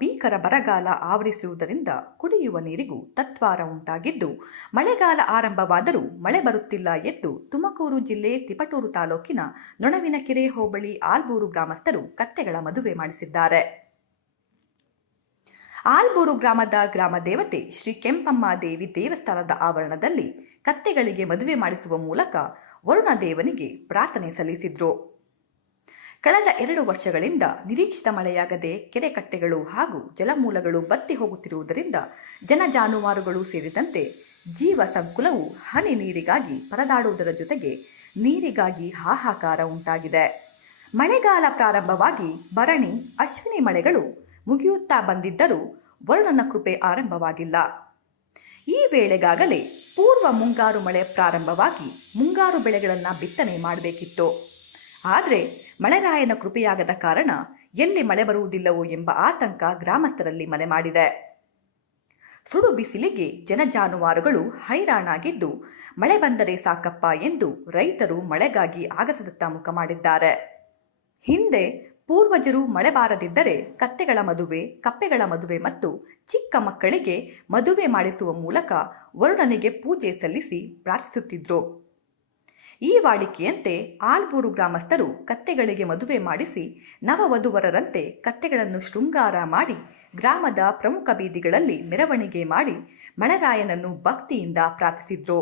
ಭೀಕರ ಬರಗಾಲ ಆವರಿಸಿರುವುದರಿಂದ ಕುಡಿಯುವ ನೀರಿಗೂ ತತ್ವಾರ ಉಂಟಾಗಿದ್ದು, ಮಳೆಗಾಲ ಆರಂಭವಾದರೂ ಮಳೆ ಬರುತ್ತಿಲ್ಲ ಎಂದು ತುಮಕೂರು ಜಿಲ್ಲೆ ತಿಪಟೂರು ತಾಲೂಕಿನ ನೊಣವಿನಕೆರೆ ಹೋಬಳಿ ಆಲ್ಬೂರು ಗ್ರಾಮಸ್ಥರು ಕತ್ತೆಗಳ ಮದುವೆ ಮಾಡಿಸಿದ್ದಾರೆ. ಆಲ್ಬೂರು ಗ್ರಾಮದ ಗ್ರಾಮ ದೇವತೆ ಶ್ರೀ ಕೆಂಪಮ್ಮ ದೇವಿ ದೇವಸ್ಥಾನದ ಆವರಣದಲ್ಲಿ ಕತ್ತೆಗಳಿಗೆ ಮದುವೆ ಮಾಡಿಸುವ ಮೂಲಕ ವರುಣ ದೇವನಿಗೆ ಪ್ರಾರ್ಥನೆ ಸಲ್ಲಿಸಿದ್ರು. ಕಳೆದ 2 ವರ್ಷಗಳಿಂದ ನಿರೀಕ್ಷಿತ ಮಳೆಯಾಗದೆ ಕೆರೆ ಕಟ್ಟೆಗಳು ಹಾಗೂ ಜಲಮೂಲಗಳು ಬತ್ತಿ ಹೋಗುತ್ತಿರುವುದರಿಂದ ಜನ ಜಾನುವಾರುಗಳು ಸೇರಿದಂತೆ ಜೀವ ಸಂಕುಲವು ಹನಿ ನೀರಿಗಾಗಿ ಪರದಾಡುವುದರ ಜೊತೆಗೆ ನೀರಿಗಾಗಿ ಹಾಹಾಕಾರ ಉಂಟಾಗಿದೆ. ಮಳೆಗಾಲ ಪ್ರಾರಂಭವಾಗಿ ಭರಣಿ, ಅಶ್ವಿನಿ ಮಳೆಗಳು ಮುಗಿಯುತ್ತಾ ಬಂದಿದ್ದರೂ ವರುಣನ ಕೃಪೆ ಆರಂಭವಾಗಿಲ್ಲ. ಈ ವೇಳೆಗಾಗಲೇ ಪೂರ್ವ ಮುಂಗಾರು ಮಳೆ ಪ್ರಾರಂಭವಾಗಿ ಮುಂಗಾರು ಬೆಳೆಗಳನ್ನು ಬಿತ್ತನೆ ಮಾಡಬೇಕಿತ್ತು. ಆದರೆ ಮಳೆರಾಯನ ಕೃಪೆಯಾಗದ ಕಾರಣ ಎಲ್ಲಿ ಮಳೆ ಬರುವುದಿಲ್ಲವೋ ಎಂಬ ಆತಂಕ ಗ್ರಾಮಸ್ಥರಲ್ಲಿ ಮನೆ ಮಾಡಿದೆ. ಸುಡು ಬಿಸಿಲಿಗೆ ಜನಜಾನುವಾರುಗಳು ಹೈರಾಣಾಗಿದ್ದು, ಮಳೆ ಬಂದರೆ ಸಾಕಪ್ಪ ಎಂದು ರೈತರು ಮಳೆಗಾಗಿ ಆಗಸದತ್ತ ಮುಖ ಮಾಡಿದ್ದಾರೆ. ಹಿಂದೆ ಪೂರ್ವಜರು ಮಳೆ ಬಾರದಿದ್ದರೆ ಕತ್ತೆಗಳ ಮದುವೆ, ಕಪ್ಪೆಗಳ ಮದುವೆ ಮತ್ತು ಚಿಕ್ಕ ಮಕ್ಕಳಿಗೆ ಮದುವೆ ಮಾಡಿಸುವ ಮೂಲಕ ವರುಣನಿಗೆ ಪೂಜೆ ಸಲ್ಲಿಸಿ ಪ್ರಾರ್ಥಿಸುತ್ತಿದ್ರು. ಈ ವಾಡಿಕೆಯಂತೆ ಆಲ್ಬೂರು ಗ್ರಾಮಸ್ಥರು ಕತ್ತೆಗಳಿಗೆ ಮದುವೆ ಮಾಡಿಸಿ ನವವಧುವರರಂತೆ ಕತ್ತೆಗಳನ್ನು ಶೃಂಗಾರ ಮಾಡಿ ಗ್ರಾಮದ ಪ್ರಮುಖ ಬೀದಿಗಳಲ್ಲಿ ಮೆರವಣಿಗೆ ಮಾಡಿ ಮಳೆರಾಯನನ್ನು ಭಕ್ತಿಯಿಂದ ಪ್ರಾರ್ಥಿಸಿದ್ರು.